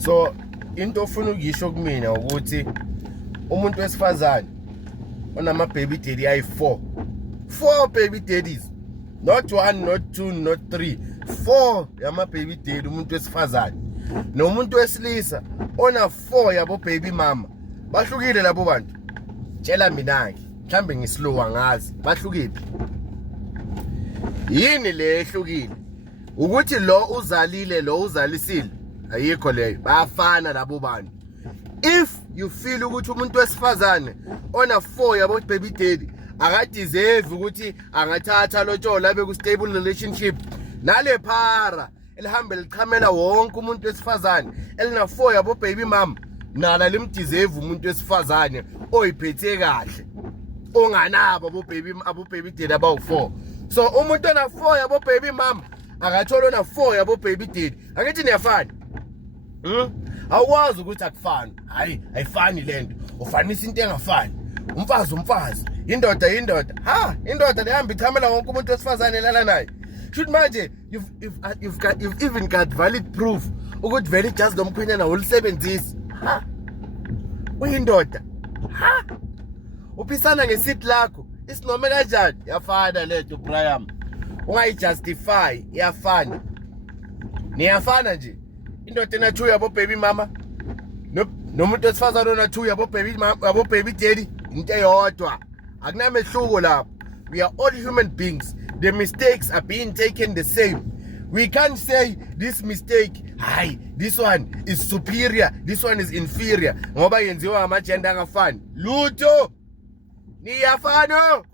So into ofuna ukuyisho kumina ukuthi umuntu wesifazane onama baby daddy ayi4 baby daddies, not 1 not 2 not 3, 4 yama baby daddy umuntu wesifazane nomuntu wesilisa ona 4 yabo baby mama. Bahlukile labo bantu. Tshela mina ke mhlambe ngislow angazi bahlukile. Yini le ehlukile? Ukuthi lo uzalile lo uzalisile ayikho leyo, bayafana labo bantu. If you feel ukuthi umuntu wesifazane ona 4 yabo baby daddy akadeserve ukuthi angathatha lotshola abe ku stable relationship nale phara elihambe lichamela wonke umuntu wesifazane elina 4 yabo baby mama, nala limdeserve umuntu wesifazane oyiphethe kahle onganabo abo baby daddy abawu4. So umuntu ona 4 yabo baby mama akathola ona 4 yabo baby daddy, angithi niyafana. Awukwazi ukuthi akufani. Hayi ayifani lento, ufanisa into engafani. Umfazi indoda indoda lehamba ichamela wonke umuntu wesifazane lala naye. Should manje you've even got valid proof ukuthi vele just lomkhwenyana ulisebenzisi. Uyindoda. Upisana ngesiphi lakho isinome kanjani? Yafana lento Brian, ungayijustify. Iyafana, niyafana nje. Indoda ena 2 yabo baby mama nomuntu wesifazane ona 2 yabo baby mama yabo baby daddy into eyodwa, akunamehluko lapho. We are all human beings. The mistakes are being taken the same. We can't say this mistake, hi, this one is superior, this one is inferior ngoba yenziwa amagender angafani. Lutho niyafana.